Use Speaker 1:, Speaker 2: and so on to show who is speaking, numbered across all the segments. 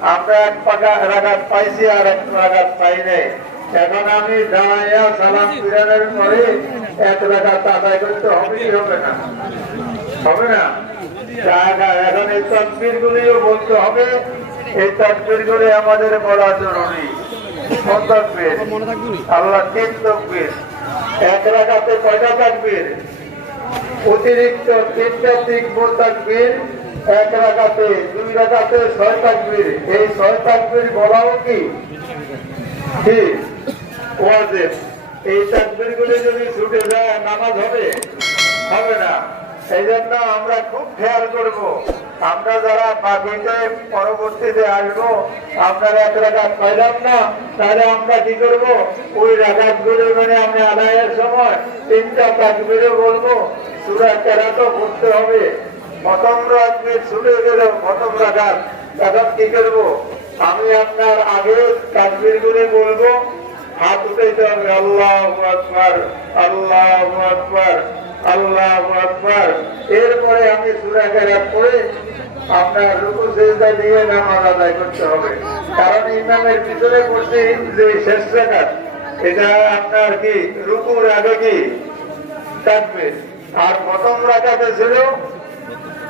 Speaker 1: আমরা এক পাকা রাগাত পাইছি আর এক রাগাত পাই নাই এখন আমি দাঁড়াইয়া সালাম ফিরানোর পরে এক রাগাত আদায় করতে হবে কি হবে না? হবে না? এখন এই গুলিও বলতে হবে। এই গুলি আমাদের বলা জরুরি। আল্লাহ তিন এক রাগাতে কয়টা অতিরিক্ত তিনটা তিকবো তাকবীর। এক রাখাতে দুই রাখাতে ছয় তাকবীর এই ছয় তাকবীর বলাও কি? এই তাকবীর গুলি যদি ছুটে যায়, নামাজ হবে? হবে না। এই জন্য আমরা খুব খেয়াল করব, আমরা যারা বাকিতে পরবর্তীতে আসব, আপনারা এক রাখাত পাইলাম না, তাহলে আমরা কি করব? ওই রাখাতগুলো মানে আমি আদায়ের সময় তিনটা তাকবীরে বলব। সুরা কেরাতো পড়তে হবে। রাত্রে ছুটে কি করব? আমি আপনার আগে গুলি বলব। হাত আল্লাহ আল্লাহ আল্লাহ এরপরে আমি পড়ে আপনার রুকু, সেজদা দিয়ে নামাজ আদায় করতে হবে। কারণ ইমামের পিছনে করছি যে শেষ এটা আপনার কি? রুকুর আগে কি? থাকবে আর প্রথম রাখাতে ছিল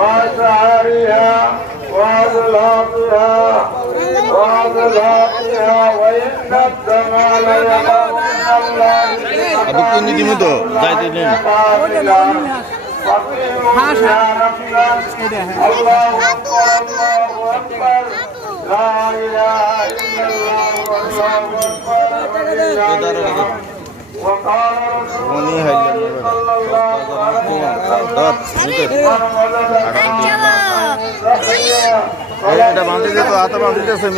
Speaker 1: وسعرها وأظلافها وأظلافها وإن الدم ليقى من الله
Speaker 2: أبوكم ندموا دو زايدين
Speaker 1: الله أكبر لا إله إلا الله والله أكبر وقال رسول الله صلى الله
Speaker 2: দর এটা বাঁধিতে তো হাতে
Speaker 1: বাঁধিতেছে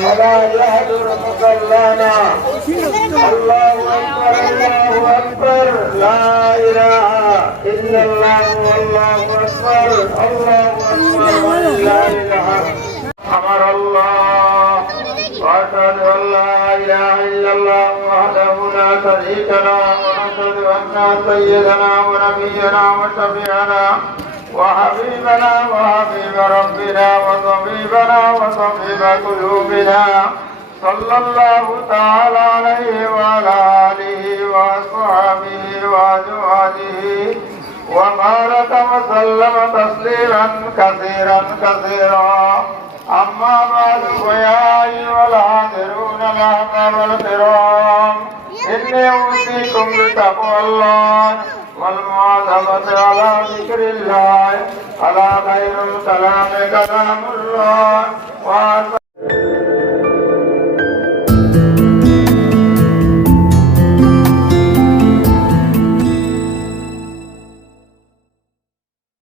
Speaker 1: আমার আল্লাহ شريك له ونشهد أن سيدنا ونبينا وشفيعنا وحبيبنا وحبيب ربنا وطبيبنا وطبيب قلوبنا صلى الله تعالى عليه وعلى آله وأصحابه وأزواجه وبارك وسلم تسليما كثيرا كثيرا أما بعد فيا أيها الحاضرون الأحباب الكرام إني أوصيكم بتقوى الله والمواظبة على ذكر الله على خير الكلام كلام الله وأسأل